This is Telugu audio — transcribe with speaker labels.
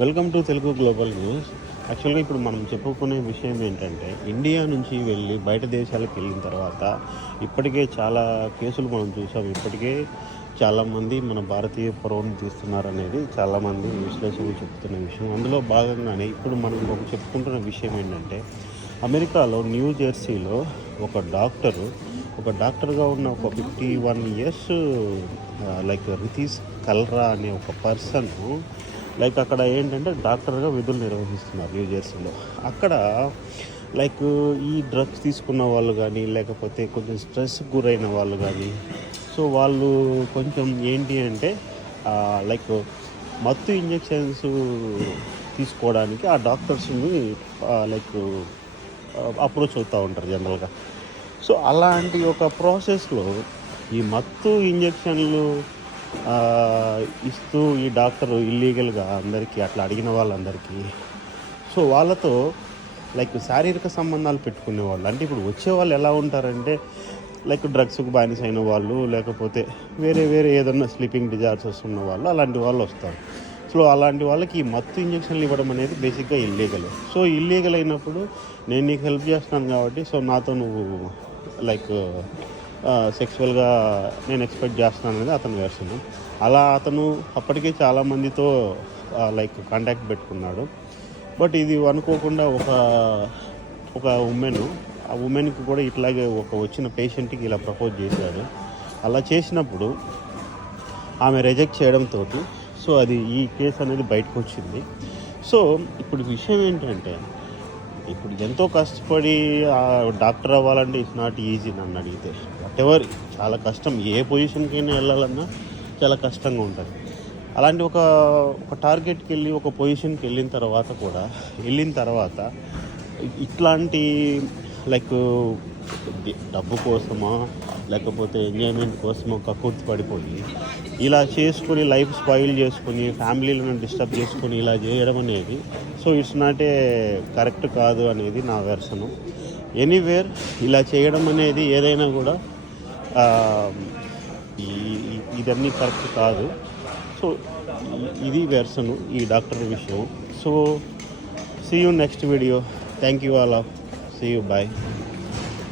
Speaker 1: Welcome to Telugu global news. యాక్చువల్గా ఇప్పుడు మనం చెప్పుకునే విషయం ఏంటంటే ఇండియా నుంచి వెళ్ళి బయట దేశాలకు వెళ్ళిన తర్వాత ఇప్పటికే చాలా కేసులు మనం చూసాం. ఇప్పటికే చాలామంది మన భారతీయ పౌరుని తీస్తున్నారు అనేది చాలామంది విశ్లేషకులు చెప్తున్న విషయం. అందులో భాగంగానే ఇప్పుడు మనం ఒక చెప్పుకుంటున్న విషయం ఏంటంటే అమెరికాలో న్యూ జెర్సీలో ఒక డాక్టరు ఒక డాక్టర్గా ఉన్న ఒక fifty one years like Ritesh Kalra అనే ఒక పర్సన్ లైక్ అక్కడ ఏంటంటే డాక్టర్గా విధులు నిర్వహిస్తున్నారు న్యూ జెర్సీలో అక్కడ లైక్ ఈ డ్రగ్స్ తీసుకున్న వాళ్ళు కానీ లేకపోతే కొంచెం స్ట్రెస్ గురైన వాళ్ళు కానీ సో వాళ్ళు కొంచెం ఏంటి అంటే లైక్ మత్తు ఇంజెక్షన్స్ తీసుకోవడానికి ఆ డాక్టర్స్ని లైక్ అప్రోచ్ అవుతూ ఉంటారు జనరల్గా. సో అలాంటి ఒక ప్రాసెస్లో ఈ మత్తు ఇంజెక్షన్లు ఇస్తూ ఈ డాక్టర్ ఇల్లీగల్గా అందరికీ అట్లా అడిగిన వాళ్ళందరికీ. సో వాళ్ళతో లైక్ శారీరక సంబంధాలు పెట్టుకునే వాళ్ళు అంటే ఇప్పుడు వచ్చే వాళ్ళు ఎలా ఉంటారంటే లైక్ డ్రగ్స్కి బానిస అయిన వాళ్ళు లేకపోతే వేరే వేరే ఏదన్నా స్లీపింగ్ డిజార్సెస్ ఉన్న వాళ్ళు అలాంటి వాళ్ళు వస్తారు. సో అలాంటి వాళ్ళకి ఈ మత్తు ఇంజక్షన్లు ఇవ్వడం అనేది బేసిక్గా ఇల్లీగల్. సో ఇల్లీగల్ అయినప్పుడు నేను నీకు హెల్ప్ చేస్తున్నాను కాబట్టి సో నాతో నువ్వు లైక్ సెక్సువల్గా నేను ఎక్స్పెక్ట్ చేస్తున్నాను అనేది అతను వేస్తున్నాం అలా అతను అప్పటికే చాలామందితో లైక్ కాంటాక్ట్ పెట్టుకున్నాడు. బట్ ఇది అనుకోకుండా ఒక ఒక ఉమెన్ ఆ ఉమెన్కి కూడా ఇట్లాగే ఒక వచ్చిన పేషెంట్కి ఇలా ప్రపోజ్ చేశాడు. అలా చేసినప్పుడు ఆమె రిజెక్ట్ చేయడంతో సో అది ఈ కేసు అనేది బయటకు వచ్చింది. సో ఇప్పుడు విషయం ఏంటంటే ఇప్పుడు ఎంతో కష్టపడి డాక్టర్ అవ్వాలంటే ఇట్స్ నాట్ ఈజీ నన్ను అడిగితే. వాట్ ఎవర్ చాలా కష్టం. ఏ పొజిషన్కైనా వెళ్ళాలన్నా చాలా కష్టంగా ఉంటుంది. అలాంటి ఒక ఒక టార్గెట్కి వెళ్ళి ఒక పొజిషన్కి వెళ్ళిన తర్వాత కూడా వెళ్ళిన తర్వాత ఇట్లాంటి లైక్ డబ్బు కోసమా లేకపోతే ఎంజాయ్మెంట్ ఒక కూర్చు పడిపోయి ఇలా చేసుకుని లైఫ్ స్పాయిల్ చేసుకుని ఫ్యామిలీలను డిస్టర్బ్ చేసుకుని ఇలా చేయడం అనేది so it's not a correct కాదు అనేది నా వెర్సను. ఎనీవేర్ ఇలా చేయడం అనేది ఏదైనా కూడా ఈ ఇదన్నీ కరెక్ట్ కాదు. సో ఇది వెర్సను ఈ డాక్టర్ విషయం. So see you next video thank you all of see you bye